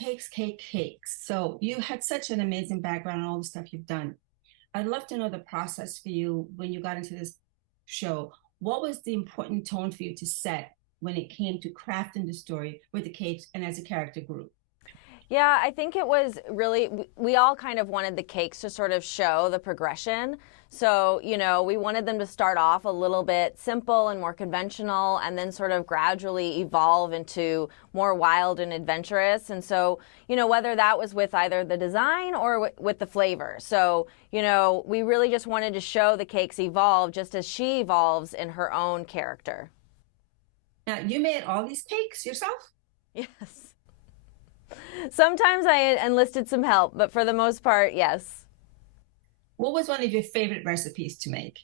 Cakes. So you had such an amazing background on all the stuff you've done. I'd love to know the process for you when you got into this show. What was the important tone for you to set when it came to crafting the story with the cakes and as a character group? Yeah, I think it was really, we all kind of wanted the cakes to sort of show the progression. So, we wanted them to start off a little bit simple and more conventional and then sort of gradually evolve into more wild and adventurous. And so, whether that was with either the design or with the flavor. So, we really just wanted to show the cakes evolve just as she evolves in her own character. Now, you made all these cakes yourself? Yes. Sometimes I enlisted some help, but for the most part, yes. What was one of your favorite recipes to make?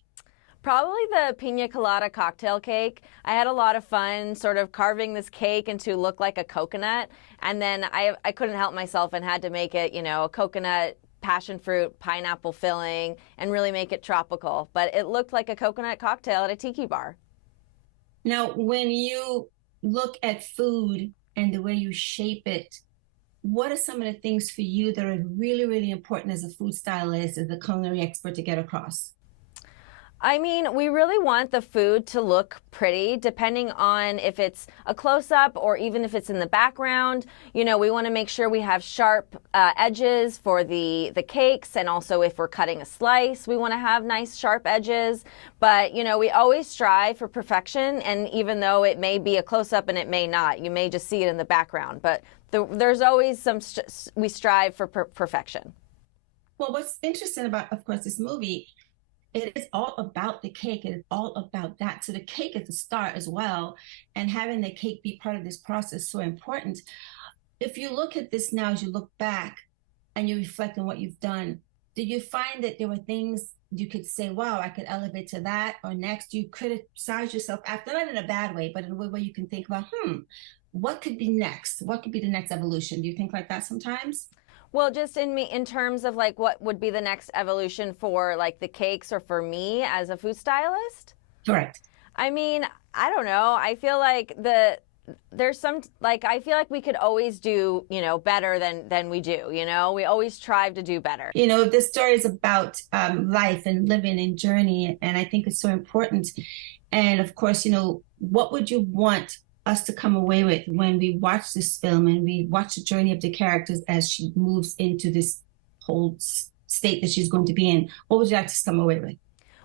Probably the pina colada cocktail cake. I had a lot of fun sort of carving this cake into look like a coconut. And then I couldn't help myself and had to make it, a coconut, passion fruit, pineapple filling, and really make it tropical. But it looked like a coconut cocktail at a tiki bar. Now, when you look at food and the way you shape it, what are some of the things for you that are really, really important as a food stylist, as a culinary expert to get across? I mean, we really want the food to look pretty, depending on if it's a close-up or even if it's in the background. We want to make sure we have sharp edges for the cakes, and also if we're cutting a slice, we want to have nice sharp edges. But, we always strive for perfection, and even though it may be a close-up and it may not, you may just see it in the background. But there's always we strive for perfection. Well, what's interesting about, of course, this movie, it is all about the cake. It is all about that. So the cake is the star as well. And having the cake be part of this process is so important. If you look at this now, as you look back and you reflect on what you've done, did you find that there were things you could say, wow, I could elevate to that? Or next, you criticize yourself after, not in a bad way, but in a way where you can think about, what could be next? What could be the next evolution? Do you think like that sometimes? Well, just in terms of like what would be the next evolution for like the cakes or for me as a food stylist? Correct. I mean, I don't know. I feel like there's some, like, I feel like we could always do, better than we do, we always strive to do better. This story is about life and living and journey, and I think it's so important. And of course, what would you want us to come away with when we watch this film and we watch the journey of the characters as she moves into this whole state that she's going to be in? What would you like to come away with?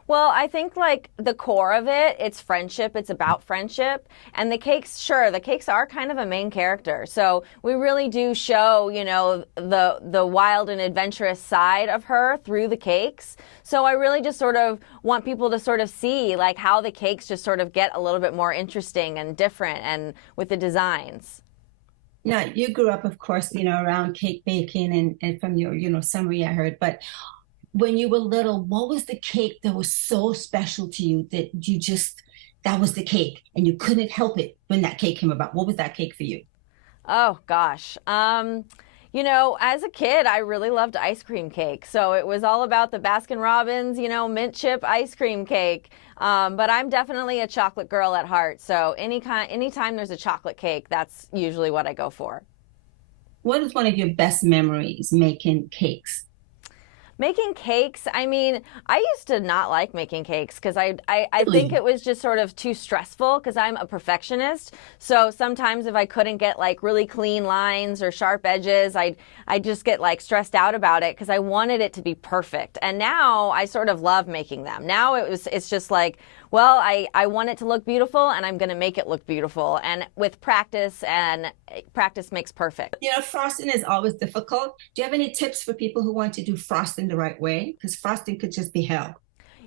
Well, I think like the core of it, it's friendship. It's about friendship. And the cakes, sure, the cakes are kind of a main character. So we really do show, the wild and adventurous side of her through the cakes. So I really just sort of want people to sort of see like how the cakes just sort of get a little bit more interesting and different and with the designs. Now, you grew up, of course, around cake baking and from your, summary I heard, but when you were little, what was the cake that was so special to you that that was the cake and you couldn't help it when that cake came about? What was that cake for you? Oh gosh. As a kid, I really loved ice cream cake. So it was all about the Baskin Robbins, mint chip ice cream cake. But I'm definitely a chocolate girl at heart. So anytime there's a chocolate cake, that's usually what I go for. What is one of your best memories making cakes? Making cakes, I mean, I used to not like making cakes because I think Really? it was just sort of too stressful because I'm a perfectionist. So sometimes if I couldn't get like really clean lines or sharp edges, I'd just get like stressed out about it because I wanted it to be perfect. And now I sort of love making them. Now it's just like, well, I want it to look beautiful and I'm going to make it look beautiful. And with practice, and practice makes perfect. Frosting is always difficult. Do you have any tips for people who want to do frosting the right way? Because frosting could just be hell.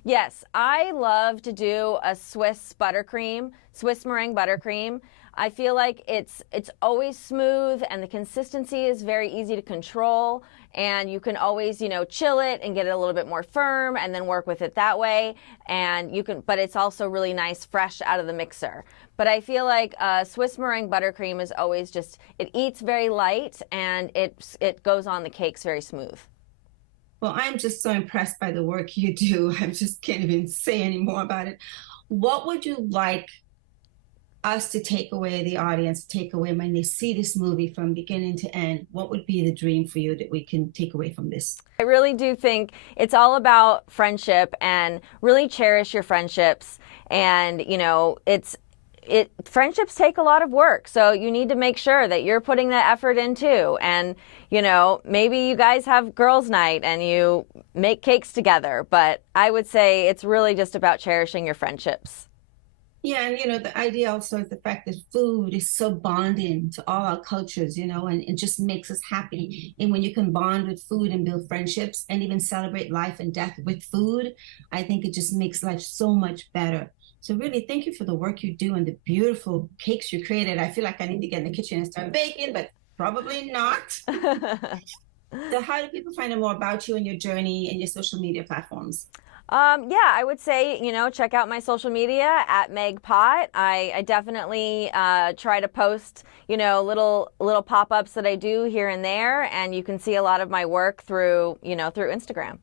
Yes, I love to do a Swiss buttercream, Swiss meringue buttercream. I feel like it's always smooth and the consistency is very easy to control, and you can always, chill it and get it a little bit more firm and then work with it that way. And but it's also really nice fresh out of the mixer. But I feel like Swiss meringue buttercream is always just, it eats very light and it goes on the cakes very smooth. Well, I'm just so impressed by the work you do. I just can't even say any more about it. What would you like us to take away, the audience to take away when they see this movie from beginning to end, what would be the dream for you that we can take away from this? I really do think it's all about friendship and really cherish your friendships. And, you know, friendships take a lot of work. So you need to make sure that you're putting that effort in too. And, you know, maybe you guys have girls' night and you make cakes together. But I would say it's really just about cherishing your friendships. Yeah, and the idea also is the fact that food is so bonding to all our cultures, and it just makes us happy. And when you can bond with food and build friendships and even celebrate life and death with food, I think it just makes life so much better. So really, thank you for the work you do and the beautiful cakes you created. I feel like I need to get in the kitchen and start baking, but probably not. So how do people find out more about you and your journey and your social media platforms? Yeah, I would say, you know, check out my social media at Meg Pot. I definitely try to post, you know, little pop-ups that I do here and there, and you can see a lot of my work through, you know, through Instagram.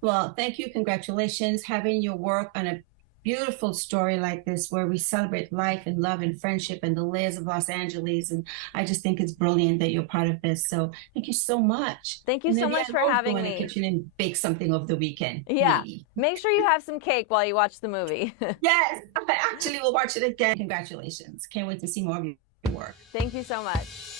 Well, thank you. Congratulations. Having your work on a beautiful story like this, where we celebrate life and love and friendship and the layers of Los Angeles. And I just think it's brilliant that you're part of this. So thank you so much. Thank you And so maybe much for I'll go having in the me. kitchen and bake something over the weekend. Yeah. Maybe. Make sure you have some cake while you watch the movie. Yes, I actually will watch it again. Congratulations. Can't wait to see more of your work. Thank you so much.